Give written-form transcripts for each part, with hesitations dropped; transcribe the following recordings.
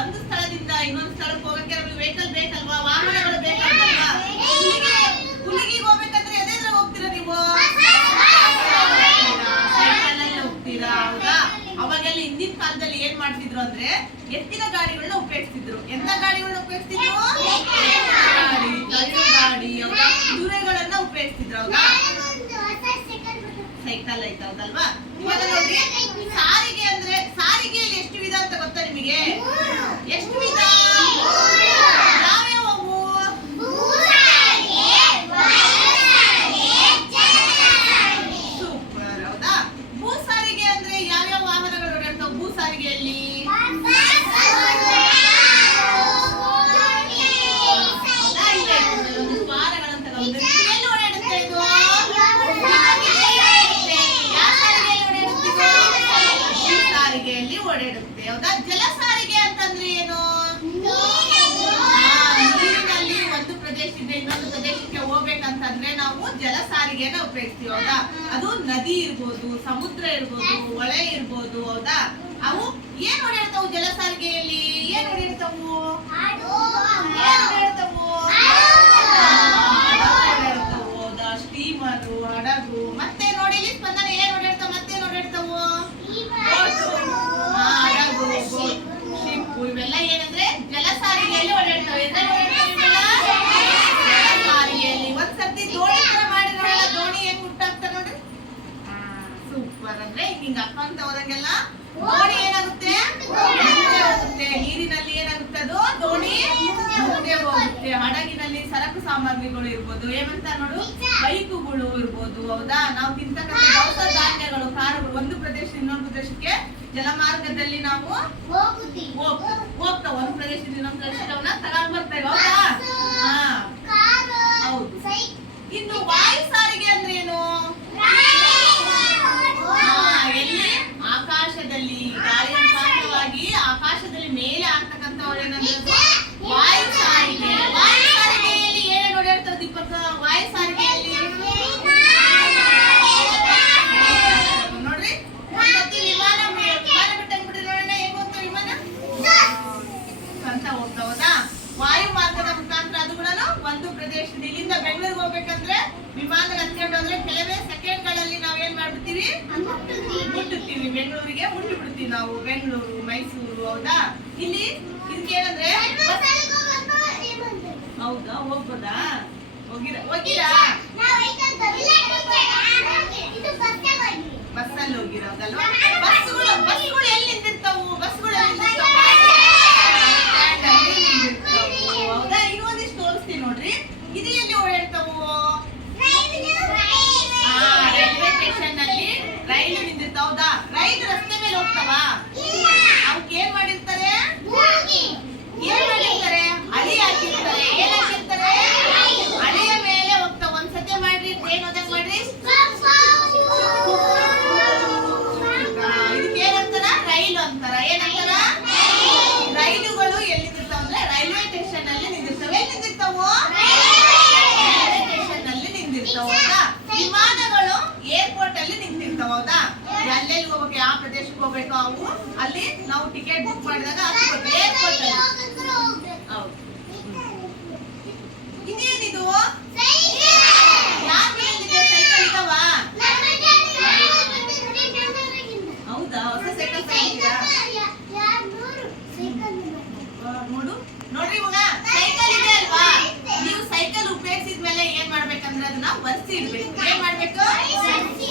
ಒಂದು ಸ್ಥಳದಿಂದ ಇನ್ನೊಂದು ಸ್ಥಳಕ್ಕೆ ಹೋಗಕ್ಕೆ ನಮಗೆ ವೆಹಿಕಲ್ ಬೇಕಲ್ವಾ, ವಾಹನಗಳು ಬೇಕಲ್ವಾ. ಹುಲಿಗಿಗೆ ಹೋಗ್ಬೇಕಂದ್ರೆ ಎದೇದ್ರ ಹೋಗ್ತೀರಾ ನೀವು? ಸೈಕಲ್ ಅಲ್ಲಿ ಹೋಗ್ತೀರಾ, ಹೌದಾ? ಅವಾಗೆಲ್ಲ ಹಿಂದಿನ ಕಾಲದಲ್ಲಿ ಏನ್ ಮಾಡ್ತಿದ್ರು ಅಂದ್ರೆ ಎತ್ತಿನ ಗಾಡಿಗಳನ್ನ ಉಪಯೋಗಿಸ್ತಿದ್ರು. ಎಂತ ಗಾಡಿಗಳನ್ನ ಉಪಯೋಗಿಸ್ತಿದ್ರು? ಗಾಡಿ, ಗಾಡಿ, ಕುದುರೆಗಳನ್ನ ಉಪಯೋಗಿಸ್ತಿದ್ರು, ಹೌದಾ? ಸೈಕಲ್ ಐತಲ್ವಾ? ಇವಾಗ ನೋಡಿ, ಸಾರಿಗೆ ಅಂದ್ರೆ ಸಾರಿಗೆಯಲ್ಲಿ ಎಷ್ಟು ವಿಧ ಅಂತ ಗೊತ್ತಾ ನಿಮಗೆ? ಎಷ್ಟು ವಿಧ? ಯಾವ್ಯಾವು? ಸೂಪರ್, ಹೌದಾ? ಭೂ ಸಾರಿಗೆ ಅಂದ್ರೆ ಯಾವ್ಯಾವ ವಾಹನಗಳು ಓಡಾಡ್ತಾವ ಭೂ ಸಾರಿಗೆಯಲ್ಲಿ? ಸ್ವಾರಗಳಂತ ಎಲ್ಲಿ ಓಡಾಡುತ್ತೆ ಇದು? ಸಾರಿಗೆಯಲ್ಲಿ ಓಡಾಡುತ್ತೆ, ಹೌದಾ? ಜಲ ಸಾರಿಗೆ ಅಂತಂದ್ರೆ ಏನು? ನೀರಿನಲ್ಲಿ ಒಂದು ಪ್ರದೇಶದಿಂದ ಇನ್ನೊಂದು ಪ್ರದೇಶಕ್ಕೆ ಹೋಗ್ಬೇಕಂತಂದ್ರೆ ನಾವು ಜಲ ಸಾರಿಗೆನ ಉಪಯೋಗಿಸ್ತೀವಿ, ಹೌದಾ? ಅದು ನದಿ ಇರ್ಬೋದು, ಸಮುದ್ರ ಇರ್ಬೋದು, ಹೊಳೆ ಇರ್ಬೋದು, ಹೌದಾ? ಅವು ಏನ್ ಓಡಾಡ್ತಾವು ಜಲ ಸಾರಿಗೆಯಲ್ಲಿ? ಏನ್ ಓಡಾಡ್ತಾವು? ಹೌದಾ? ಸ್ಟೀಮರು, ಹಡಗು, ಮತ್ತೆ ನೋಡಿ ಸ್ಪಂದನ ಏನ್ ಓಡಾಡ್ತಾವ? ಮತ್ತೆ ಓಡಾಡ್ತಾವು ಇವೆಲ್ಲ ಏನಂದ್ರೆ ಜಲ ಸಾರಿಗೆಯಲ್ಲಿ ಓಡಾಡ್ತವೆ. ಜಲ ಸಾರಿಗೆಯಲ್ಲಿ ಒಂದ್ಸರ್ತಿ ದೋಣಿ ತರ ಮಾಡಿ ನೋಡಲ್ಲ, ದೋಣಿ ಹೆಂಗ್ ಹುಟ್ಟಾಗ್ತ ನೋಡ್ರಿ. ಸೂಪರ್, ಅಂದ್ರೆ ಹಿಂಗ ಅಕ್ಕಂತ ಹೋದಂಗೆಲ್ಲ ದೋಣಿ ಏನಾಗುತ್ತೆ? ಮುಂದೆ ಹೋಗುತ್ತೆ. ನೀರಿನಲ್ಲಿ ಏನಾಗುತ್ತೆ? ಅದು ದೋಣಿ ಮುಂದೆ ಹೋಗುತ್ತೆ. ಹಡಗಿನಲ್ಲಿ ಸರಕು ಸಾಮಗ್ರಿಗಳು ಇರ್ಬೋದು, ಏನಂತ ನೋಡು, ಬೈಕುಗಳು ಇರ್ಬೋದು, ಹೌದಾ? ನಾವು ತಿಂತಕ್ಕಂಥ ದವಸ ಧಾನ್ಯಗಳು, ಕಾರುಗಳು ಒಂದು ಪ್ರದೇಶದಿಂದ ಇನ್ನೊಂದು ಪ್ರದೇಶಕ್ಕೆ ಜಲಮಾರ್ಗದಲ್ಲಿ ನಾವು ಹೋಗ್ತಾವ. ಒಂದು ಪ್ರದೇಶದಿಂದ ಇನ್ನೊಂದು ಪ್ರದೇಶಕ್ಕೆ ಅವನ್ನ ತಗೊಂಡ್ ಬರ್ತೇವೆ, ಹೌದಾ? ಹೌದು. ಇನ್ನು ವಾಯು ಸಾರಿಗೆ ಅಂದ್ರೆ ಏನು? ಎಲ್ಲಿ? ಆಕಾಶದಲ್ಲಿ ಗಾಳಿಯ ಮುಖಾಂತರವಾಗಿ ಆಕಾಶದಲ್ಲಿ ಮೇಲೆ ಆಗ್ತಕ್ಕಂಥವಳೇನಂದ್ರೆ ವಾಯು ಸಾರಿಗೆ. ವಾಯು ಸಾರಿಗೆಯಲ್ಲಿ ಏನೇನು ಓಡಾಡ್ತಾವ ದೀಪಕ? ವಾಯು ಸಾರಿಗೆಯಲ್ಲಿ ನೋಡ್ರಿ, ವಿಮಾನ ಬಿಟ್ಟಂಗ್ಬಿಟ್ರೆ ನೋಡೋಣ ಹೆಂಗ್ ಹೋಗ್ತಾವ ವಿಮಾನ ಅಂತ ಹೋಗ್ತಾವದಾ? ವಾಯು ಮಾರ್ಗದ ಮುಖಾಂತರ ಅದು ಕೂಡ ಒಂದು ಪ್ರದೇಶದಿಂದ ಇಲ್ಲಿಂದ ಬೆಂಗಳೂರಿಗೆ ಹೋಗ್ಬೇಕಂದ್ರೆ ವಿಮಾನ ಹತ್ಕೊಂಡು ಹೋದ್ರೆ ಕೆಲವೇ ಸೆಕೆಂಡ್ಗಳಲ್ಲಿ ನಾವೇನ್ ಮಾಡ್ಬಿಡ್ತೀವಿ? ಮುಟ್ಟುತ್ತೀವಿ, ಬೆಂಗಳೂರಿಗೆ ಮುಟ್ಟಿ ಬಿಡ್ತೀವಿ ನಾವು. ಬೆಂಗಳೂರು, ಮೈಸೂರು, ಹೌದಾ? ಇಲ್ಲಿ ಇದಕ್ಕೇನಂದ್ರೆ ಹೌದಾ? ಹೋಗ್ಬೋದಾ? ಹೋಗಿರಾ? ಬಸ್ಸಲ್ಲಿ ಹೋಗಿರೋದಲ್ವಾ? ಬಸ್ಸುಗಳು ಎಲ್ಲಿ ನಿಂತಿರ್ತಾವು? ಬಸ್ಸುಗಳು ಹೌದಾ? ಇನ್ನೊಂದಿಷ್ಟು ತೋರಿಸ್ತೀನಿ ನೋಡ್ರಿ. ಇದು ಎಲ್ಲಿ ಓಡಾಡ್ತಾವು? ರೈಲ್ವೆ ಸ್ಟೇಷನ್ ನಲ್ಲಿ ರೈಲು ನಿಂತಿರ್ತಾವ, ಹೌದಾ? ರೈಲು ರಸ್ತೆ ಮೇಲೆ ಹೋಗ್ತಾವ? ಅವಕ್ಕೆ ಏನ್ ಮಾಡಿರ್ತಾರೆ? ಅಡಿ ಹಾಕಿರ್ತಾರೆ. ಏನ್ ಹಾಕಿರ್ತಾರೆ? ಅಡಿಯ ಮೇಲೆ ಹೋಗ್ತಾವ. ಒಂದ್ಸತಿ ಮಾಡ್ರಿ, ಟ್ರೈನ್ ಹೋದಾಗ ಮಾಡ್ರಿ. ಇದಕ್ಕೇನಂತಾರ? ರೈಲು ಅಂತಾರ. ಏನಂತಾರ? ರೈಲುಗಳು ಎಲ್ಲಿ ನಿಂತಿರ್ತಾವ ಅಂದ್ರೆ ರೈಲ್ವೆ ಸ್ಟೇಷನ್ ನಲ್ಲಿ ನಿಂತಿರ್ತಾವೆ. ಎಲ್ಲಿ ನಿಂತಿರ್ತಾವು? ರೈಲ್ವೆ ಸ್ಟೇಷನ್ ನಲ್ಲಿ ನಿಂತಿರ್ತಾವ, ಹೌದಾ? ವಿಮಾನಗಳು ಏರ್ಪೋರ್ಟ್ ಅಲ್ಲಿ ನಿಂತಿರ್ತಾವ, ಹೌದಾ? ಎಲ್ಲೆಲ್ಲಿ ಹೋಗ್ಬೇಕು, ಯಾವ ಪ್ರದೇಶಕ್ಕೆ ಹೋಗ್ಬೇಕು ಅವು ಅಲ್ಲಿ ನಾವು ಟಿಕೆಟ್ ಬುಕ್ ಮಾಡಿದಾಗ ಏರ್ಪೋರ್ಟ್ ಅಲ್ಲಿ. ಹೌದು. ಇದೇನಿದು? ಯಾಕೆ ಹೇಳಿದೆ? ಸೈಕಲ್ ಇದಾವ? ಹೌದಾ? ಹೊಸ ಸೈಕಲ್ ತಗೊಂಡಿರಾ? ನೋಡ್ರಿ, ಇವಾಗ ಸೈಕಲ್ ಇದೆ ಅಲ್ವಾ? ನೀವು ಸೈಕಲ್ ಉಪಯೋಗಿಸಿದ್ಮೇಲೆ ಏನ್ ಮಾಡ್ಬೇಕಂದ್ರೆ ಅದನ್ನ ಒರೆಸಿ ಇಡ್ಬೇಕು. ಏನ್ ಮಾಡ್ಬೇಕು?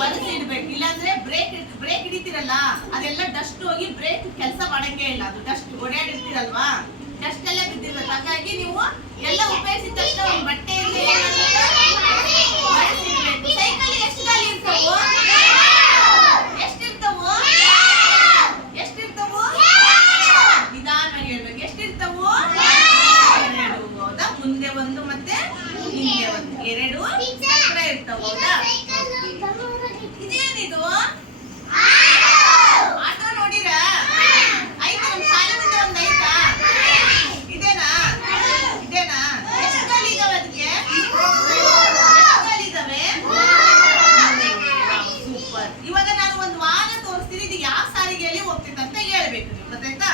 ಒರೆಸಿ ಇಡ್ಬೇಕು. ಇಲ್ಲಾಂದ್ರೆ ಬ್ರೇಕ್ ಹಿಡಿತೀರಲ್ಲ, ಅದೆಲ್ಲ ಡಸ್ಟ್ ಹೋಗಿ ಬ್ರೇಕ್ ಕೆಲಸ ಮಾಡಂಗೇ ಇಲ್ಲ. ಅದು ಡಸ್ಟ್ ಓಡಾಡಿರ್ತೀರಲ್ವಾ, ಡಸ್ಟ್ ಎಲ್ಲ ಬಿದ್ದಿರುತ್ತೆ. ಹಾಗಾಗಿ ನೀವು ಎಲ್ಲ ಉಪಯೋಗಿಸಿದ ತಕ್ಷಣ ಒಂದು ಬಟ್ಟೆಯಲ್ಲಿ ಒರೆಸಿ ಇಡ್ಬೇಕು. ಸೈಕಲ್ ಎಷ್ಟು ಗಾಲಿ ಇರ್ತಾವು? ಎಷ್ಟಿರ್ತಾವು? ನಿಧಾನವಾಗಿ ಹೇಳ್ಬೇಕು. ಎಷ್ಟಿರ್ತಾವು? ಎರಡು, ಹೌದಾ? ಮುಂದೆ ಒಂದು ಮತ್ತೆ ಹಿಂದೆ ಒಂದು, ಎರಡು ಚಕ್ರ ಇರ್ತಾವ, ಹೌದಾ? ಇದೇನಿದು? ಆಟೋ ನೋಡಿರಾ? ಆಯ್ತಾ? ನಮ್ ಶಾಲೆ ಮುಂದೆ ಒಂದ್ ಐತಾ? ಇದೇನಾ? ಎಷ್ಟು ಗಾಲಿ ಇದಾವೆ ಅದಕ್ಕೆ? ಸೂಪರ್. ಇವಾಗ ನಾನು ಒಂದು ವಾಹನ ತೋರಿಸ್ತೀನಿ, ಇದು ಯಾವ ಸಾರಿಗೆಯಲ್ಲಿ ಹೋಗ್ತಿತ್ತು ಅಂತ ಹೇಳ್ಬೇಕು ನೀವು, ಗೊತ್ತಾಯ್ತಾ?